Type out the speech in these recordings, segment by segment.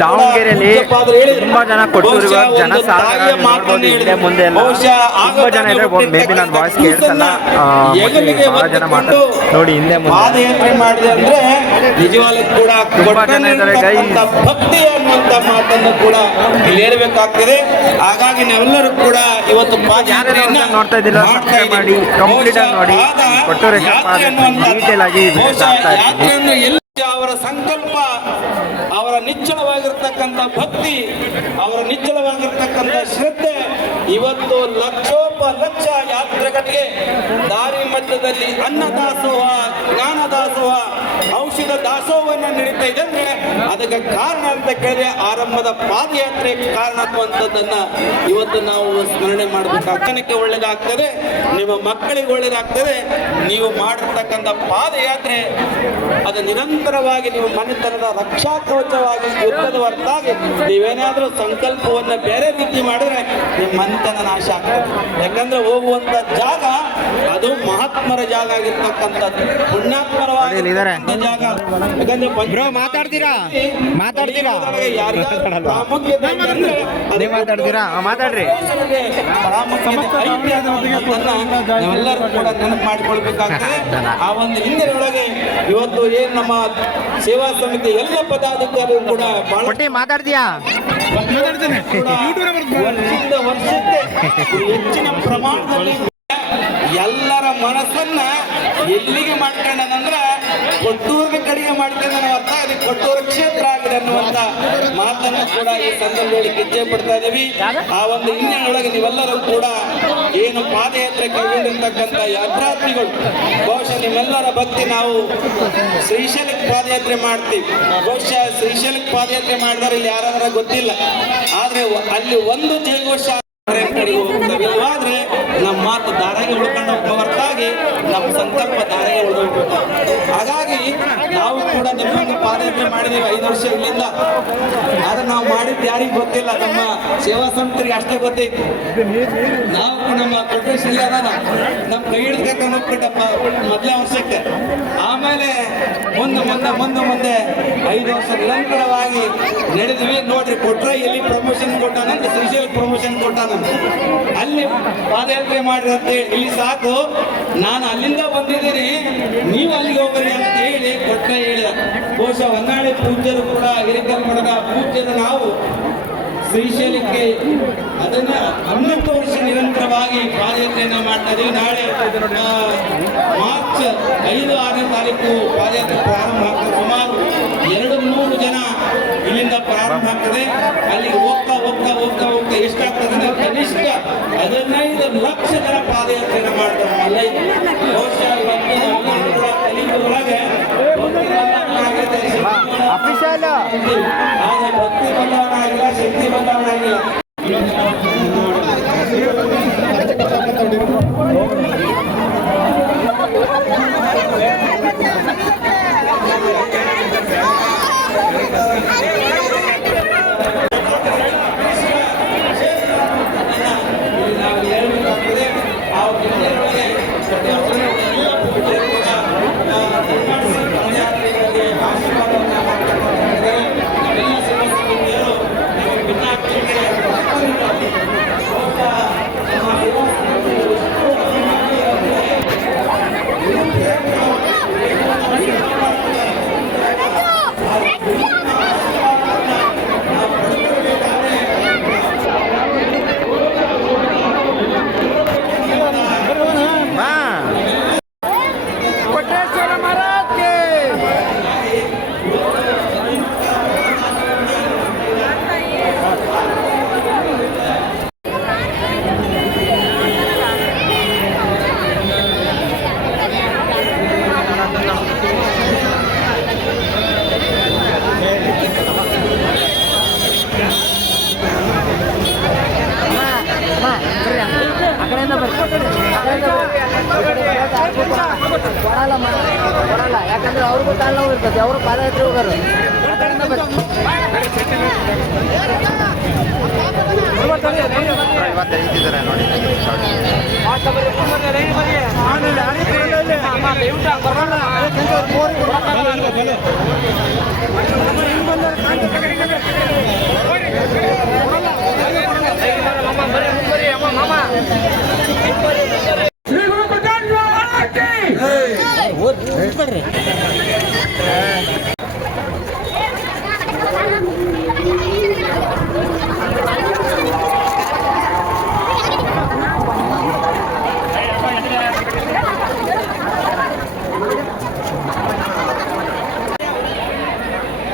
ದಾವಣಗೆರೆಯಲ್ಲಿ ತುಂಬಾ ಜನ ಕೊಟ್ಟೂರಿಗೆ ಬಹುಶಃ ಜನ ನೋಡ್ಬೋದು ಹಿಂದೆ ಮುಂದೆ ಎಲ್ಲ. ತುಂಬಾ ಜನ ಇದ್ರೆ ನನ್ನ ವಾಯ್ಸ್ ಕೇಳಿಸಲ್ಲ ಬಹಳ ಜನ ಹೊತ್ತುಕೊಂಡು ನೋಡಿ ಹಿಂದೆ ಮುಂದೆ ತುಂಬಾ ಜನ ಇದ್ದಾರೆ. ಭಕ್ತಿ ಅನ್ನುವಂತ ಮಾತನ್ನು ಕೂಡ ಹಾಗಾಗಿ ನಾವೆಲ್ಲರೂ ಕೂಡ ಇವತ್ತು ಯಾರ್ಯಾರು ನೋಡ್ತಾ ಇದ್ದಿಲ್ಲ ಮಾಡಿ, ಕಂಪ್ಲೀಟ್ ಆಗಿ ನೋಡಿ. ಕೊಟ್ಟೂರು ಆಗಿ ಇರ್ತೀನಿ. ಅವರ ಸಂಕಲ್ಪ ಅವರ ನಿಚ್ಚಳವಾಗಿರ್ತಕ್ಕಂಥ ಭಕ್ತಿ ಅವರ ನಿಚ್ಚಳವಾಗಿರ್ತಕ್ಕಂಥ ಶ್ರದ್ಧೆ ಇವತ್ತು ಲಕ್ಷೋಪ ಲಕ್ಷ ಯಾತ್ರೆಗಳಿಗೆ ದಾರಿ ಮಧ್ಯದಲ್ಲಿ ಅನ್ನ ದಾಸೋಹ ಜ್ಞಾನ ದಾಸೋಹವನ್ನ ನಡೀತಾ ಇದೆ ಅಂದ್ರೆ ಅದಕ್ಕೆ ಕಾರಣ ಅಂತ ಕೇಳಿದ್ರೆ ಆರಂಭದ ಪಾದಯಾತ್ರೆ ಕಾರಣ ಅನ್ನುವಂಥದ್ದನ್ನ ಇವತ್ತು ನಾವು ಸ್ಮರಣೆ ಮಾಡಬೇಕು. ಅಕ್ಕನಕ್ಕೆ ಒಳ್ಳೇದಾಗ್ತದೆ ನಿಮ್ಮ ಮಕ್ಕಳಿಗೆ ಒಳ್ಳೇದಾಗ್ತದೆ. ನೀವು ಮಾಡಿರ್ತಕ್ಕಂಥ ಪಾದಯಾತ್ರೆ ಅದು ನಿರಂತರವಾಗಿ ನೀವು ಮನೆತನದ ರಕ್ಷಾ ಕವಚವಾಗಿ ಯುದ್ಧದ ಹೊರತಾಗಿ ನೀವೇನಾದ್ರೂ ಸಂಕಲ್ಪವನ್ನ ಬೇರೆ ರೀತಿ ಮಾಡಿದ್ರೆ ನಿಮ್ಮ ಮನೆತನ ನಾಶ ಆಗ್ತದೆ. ಯಾಕಂದ್ರೆ ಹೋಗುವಂತ ಜಾಗ ಅದು ಮಹಾತ್ಮರ ಜಾಗ ಆಗಿರ್ತಕ್ಕಂಥದ್ದು. ಪುಣ್ಯಾತ್ಮರವಾಗಿ ಜಾಗ ಬ್ರೋ ಮಾತಾಡ್ತೀರಾ? ಮಾತಾಡ್ತೀರಾ? ನೀವು ಮಾತಾಡ್ತೀರಾ? ಆ, ಮಾತಾಡ್ರಿ. ನಾವೆಲ್ಲರೂ ಕೂಡ ನೆನಪು ಮಾಡಿಕೊಳ್ಬೇಕಾಗ್ತದೆ. ಆ ಒಂದು ಹಿಂದಿನೊಳಗೆ ಇವತ್ತು ಏನ್ ನಮ್ಮ ಸೇವಾ ಸಮಿತಿ ಎಲ್ಲ ಪದಾಧಿಕಾರಿಗಳು ಕೂಡ ಬಹಳ ಮಾತಾಡ್ತೀಯಾ? ವರ್ಷದಿಂದ ವರ್ಷಕ್ಕೆ ಹೆಚ್ಚಿನ ಪ್ರಮಾಣದಲ್ಲಿ ಎಲ್ಲರ ಮನಸ್ಸನ್ನ ಎಲ್ಲಿಗೆ ಮಾಡ್ಕೊಂಡಂದ್ರೆ ಕೊಟ್ಟೂರಿನ ಕಡೆಗೆ ಮಾಡ್ಕೊಂಡ ಅರ್ಥ. ಅದು ಕೊಟ್ಟೂರು ಕ್ಷೇತ್ರ ಆಗಿದೆ ಅನ್ನುವಂತ ಮಾತನ್ನು ಕೂಡ ಈ ಸಂದರ್ಭದಲ್ಲಿ ಕಿಚ್ಚೆ ಪಡ್ತಾ ಇದೀವಿ ಆ ಒಂದು ಹಿನ್ನೆಲೆಯೊಳಗೆ ನೀವೆಲ್ಲರೂ ಕೂಡ ಏನು ಪಾದಯಾತ್ರೆ ಕೈಗೊಂಡಿರ್ತಕ್ಕಂಥ ಯಾತ್ರಾರ್ಥಿಗಳು, ಬಹುಶಃ ನಿಮ್ಮೆಲ್ಲರ ಭಕ್ತಿ ನಾವು ಶ್ರೀಶೈಲಕ್ಕೆ ಪಾದಯಾತ್ರೆ ಮಾಡ್ತೀವಿ. ಬಹುಶಃ ಶ್ರೀಶೈಲಕ್ಕೆ ಪಾದಯಾತ್ರೆ ಮಾಡಿದಾರೆ ಇಲ್ಲಿ ಯಾರಾದ್ರೂ ಗೊತ್ತಿಲ್ಲ. ಆದ್ರೆ ಅಲ್ಲಿ ಒಂದು ಜಯಘೋಷ ಇಲ್ವಾದ್ರೆ ನಮ್ಮ ಮಾತು ದಾರಿಗೆ ಉಳ್ಕೊಂಡು ಹೊರತಾಗಿ ನಮ್ಮ ಸಂಕಲ್ಪ ದಾರಿಗೆ ಉಳಿದು ಹಾಗಾಗಿ ನಾವು ಕೂಡ ನಿಮ್ಮನ್ನು ಪಾದಯಾತ್ರೆ ಮಾಡಿದೀವಿ ಐದು ವರ್ಷ ಇಲ್ಲಿಂದ. ಆದ್ರೆ ನಾವು ಮಾಡಿದ್ದು ಯಾರಿಗೂ ಗೊತ್ತಿಲ್ಲ, ನಮ್ಮ ಸೇವಾ ಸಂಸ್ಥೆಗೆ ಅಷ್ಟೇ ಗೊತ್ತೈತಿ. ನಾವು ನಮ್ಮ ಪ್ರೊಫೆಷನ್ ಅದಾನ. ನಮ್ಮ ಕೈ ಹಿಡಿದು ಕರ್ಕೊಂಡು ಹೋಗ್ಬಿಟ್ಟಪ್ಪ ಮೊದಲೇ ವರ್ಷಕ್ಕೆ. ಆಮೇಲೆ ಮುಂದೆ ಮುಂದೆ ಮುಂದೆ ಮುಂದೆ ಐದು ವರ್ಷ ನಿರಂತರವಾಗಿ ನಡೆದ್ವಿ. ನೋಡ್ರಿ ಕೊಟ್ರೆ ಎಲ್ಲಿ ಪ್ರಮೋಷನ್ ಕೊಟ್ಟಾನಂತ ಸ್ಪೆಷಲ್ ಪ್ರಮೋಷನ್ ಕೊಟ್ಟಾನಂತ ಅಲ್ಲಿ ಪಾದಯಾತ್ರೆ ಮಾಡ್ರಿ ಅಂತ ಹೇಳಿ, ಇಲ್ಲಿ ಸಾಕು. ನಾನು ಅಲ್ಲಿಂದ ಬಂದಿದ್ದೀನಿ. ನೀವು ಅಲ್ಲಿಗೆ ಹೋಗ್ರಿ ಅಂತ ಹೇಳಿ ಕೊಟ್ರೆ ಹೇಳಿದ. ಬಹುಶಃ ಹೊನ್ನಾಳಿ ಪೂಜ್ಯರು ಕೂಡ, ಹಿರಿಕಲ್ ಮಡಗ ಪೂಜ್ಯರು ನಾವು ಶ್ರೀಶೈಲಕ್ಕೆ ಅದನ್ನ ಹನ್ನೊಂದು ವರ್ಷ ನಿರಂತರವಾಗಿ ಪಾದಯಾತ್ರೆಯನ್ನ ಮಾಡ್ತಾ ಇದೀವಿ. ನಾಳೆ ಆಗ್ತದೆ. ಅಲ್ಲಿಗೆ ಹೋಗ್ತಾ ಹೋಗ್ತಾ ಹೋಗ್ತಾ ಹೋಗ್ತಾ ಎಷ್ಟಾಗ್ತದೆ ಅಂದ್ರೆ ಕನಿಷ್ಠ ಹದಿನೈದು ಲಕ್ಷ ಜನ ಪಾದಯಾತ್ರೆಯನ್ನು ಮಾಡ್ತಾರೆ. ಅಲ್ಲ ಬಹುಶಃ ಕೂಡ ಕಲಿಯುಗದೊಳಗೆ ಭಕ್ತಿ ಬದಲಾವಣೆ ಶಕ್ತಿ ಆಗಿಲ್ಲ ಶಕ್ತಿ ಬದಲಾವಣೆ ಆಗಿಲ್ಲ. ಕೊಡಲ್ಲ ಕೊಡಲ್ಲ ಯಾಕಂದ್ರೆ ಅವ್ರಿಗೂ ತಾಳ್ನೋವು ಇರ್ತದೆ ಅವರು ಪಾದಯಾತ್ರೆ ಹೋಗೋರು ಇವತ್ತೈತಿದ್ದಾರೆ ನೋಡಿ ಮಾಮ ಬರೀ ಬರೀ ಅಮ್ಮ ಮಾಮ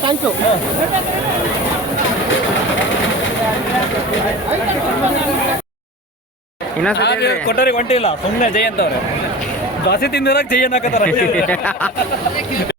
ಥ್ಯಾಂಕ್ ಯು ಕೊಟ್ಟವ್ರಿಗೆ ಒಂಟಿಲ್ಲ ಸುಮ್ಮನೆ ಜೈ ಅಂತವ್ರೆ. ದಾಸಿ ತಿಂದಿರಾಗ ಜೈ ಅನ್ನಕತ್ತಾರ.